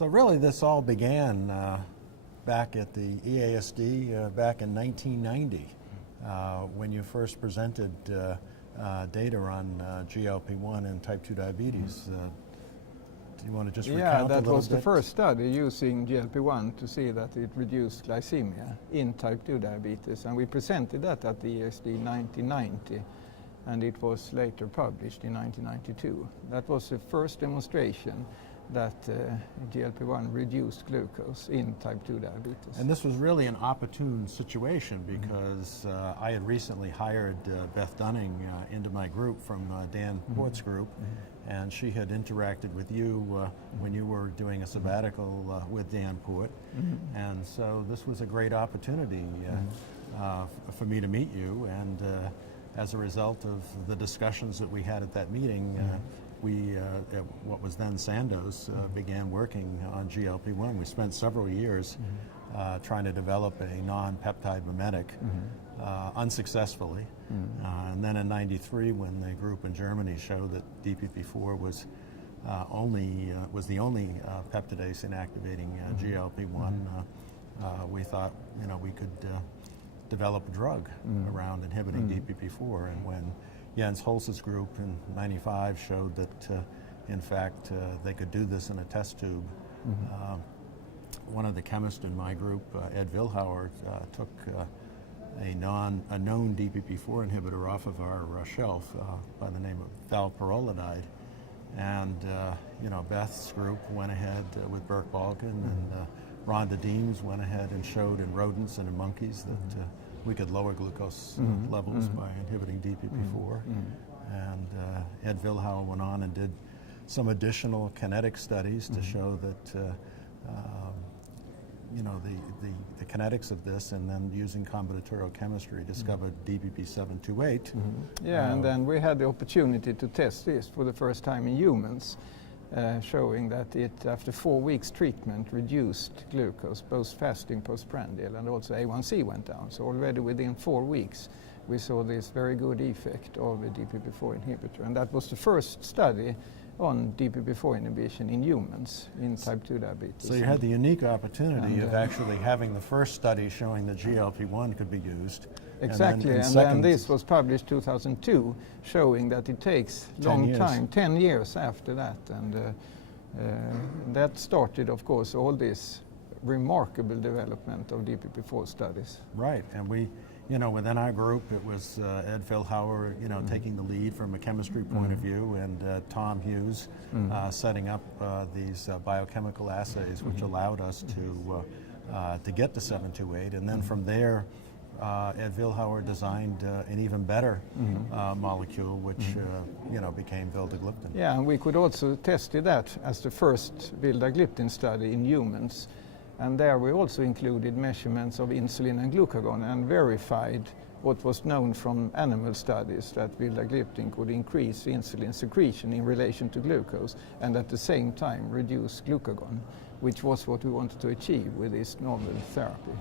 So really this all began back at the EASD back in 1990 when you first presented data on GLP-1 and type 2 diabetes. Do you want to just recount a little bit? Yeah, that was the first study using GLP-1 to see that it reduced glycemia in type 2 diabetes, and we presented that at the EASD 1990, and it was later published in 1992. That was the first demonstration that GLP-1 reduced glucose in type 2 diabetes. And this was really an opportune situation because I had recently hired Beth Dunning into my group from Dan Port's group, and she had interacted with you when you were doing a sabbatical with Dan Port. And so this was a great opportunity for me to meet you, and as a result of the discussions that we had at that meeting, we, at what was then Sandoz, began working on GLP-1. We spent several years trying to develop a non-peptide mimetic, unsuccessfully. And then in '93, when the group in Germany showed that DPP-4 was the only peptidase inactivating GLP-1, we thought, we could develop a drug around inhibiting DPP-4. And when Jens Holz's group in '95 showed that, in fact, they could do this in a test tube. One of the chemists in my group, Ed Vilhauer, took a known DPP-4 inhibitor off of our shelf by the name of valproolidide. And, Beth's group went ahead with Burke Balkin, and Rhonda Deems went ahead and showed in rodents and in monkeys that we could lower glucose levels by inhibiting DPP-4. And Ed Vilhauer went on and did some additional kinetic studies to show that the kinetics of this, and then using combinatorial chemistry discovered DPP-728. And then we had the opportunity to test this for the first time in humans, showing that it, after 4 weeks treatment, reduced glucose, both fasting, postprandial, and also A1C went down. So already within 4 weeks, we saw this very good effect of a DPP-4 inhibitor. And that was the first study on DPP-4 inhibition in humans in type 2 diabetes. So you had the unique opportunity of actually having the first study showing that GLP-1 could be used. Exactly, and then this was published 2002, showing that it takes long time, 10 years after that, and that started, of course, all this remarkable development of DPP-4 studies. Right, and we, within our group, it was Ed Vilhauer, taking the lead from a chemistry point of view, and Tom Hughes setting up these biochemical assays, which allowed us to get to 728, and then from there, Ed Vilhauer designed an even better molecule, which became vildagliptin. Yeah, and we could also test that as the first vildagliptin study in humans. And there we also included measurements of insulin and glucagon and verified what was known from animal studies, that vildagliptin could increase insulin secretion in relation to glucose and at the same time reduce glucagon, which was what we wanted to achieve with this novel therapy.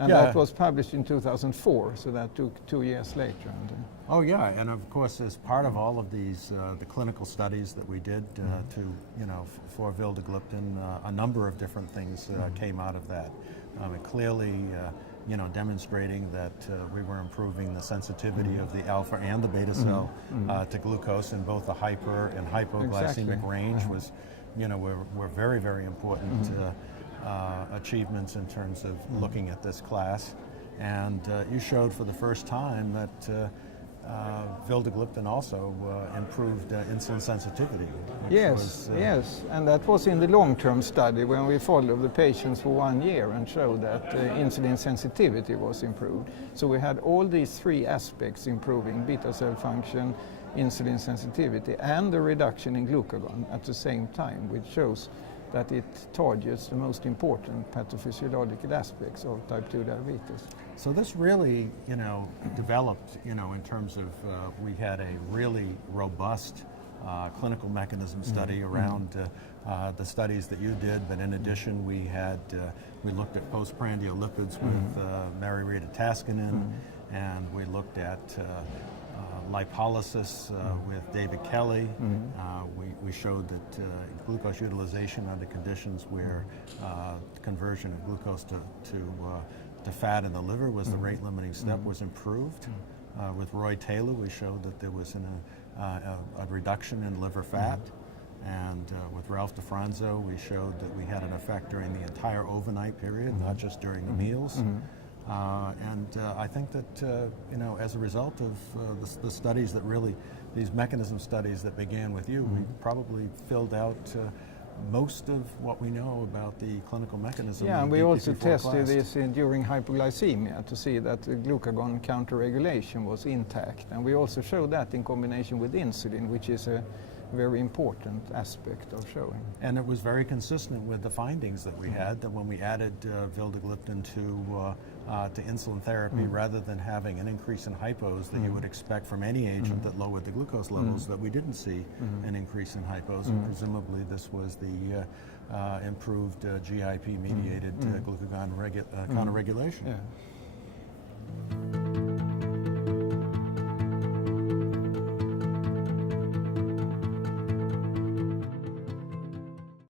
And that was published in 2004, so that took 2 years later. Oh yeah, and of course, as part of all of these, the clinical studies that we did for vildagliptin, a number of different things came out of that. Clearly, demonstrating that we were improving the sensitivity of the alpha and the beta cell to glucose in both the hyper and hypoglycemic range was, were very, very important achievements in terms of looking at this class. And you showed for the first time that vildagliptin also improved insulin sensitivity. Yes, and that was in the long-term study when we followed the patients for 1 year and showed that insulin sensitivity was improved. So we had all these three aspects improving: beta cell function, insulin sensitivity, and the reduction in glucagon at the same time, which shows that it targets the most important pathophysiological aspects of type 2 diabetes. So this really, developed, in terms of, we had a really robust clinical mechanism study around the studies that you did, but in addition we looked at postprandial lipids with Mary Rita Taskinen, and we looked at lipolysis with David Kelly. We showed that glucose utilization under conditions where conversion of glucose to fat in the liver was the rate limiting step was improved. With Roy Taylor, we showed that there was a reduction in liver fat. And with Ralph DeFranzo, we showed that we had an effect during the entire overnight period, not just during the meals. I think that, as a result of the studies that really, these mechanism studies that began with you, we probably filled out most of what we know about the clinical mechanism. Yeah, of and we also DPP-4 tested class. this during hypoglycemia to see that the glucagon counter-regulation was intact. And we also showed that in combination with insulin, which is a very important aspect of showing. And it was very consistent with the findings that we had, that when we added vildagliptin to insulin therapy, rather than having an increase in hypos that you would expect from any agent that lowered the glucose levels, that we didn't see an increase in hypos, and presumably this was the improved GIP-mediated glucagon counter-regulation. Yeah.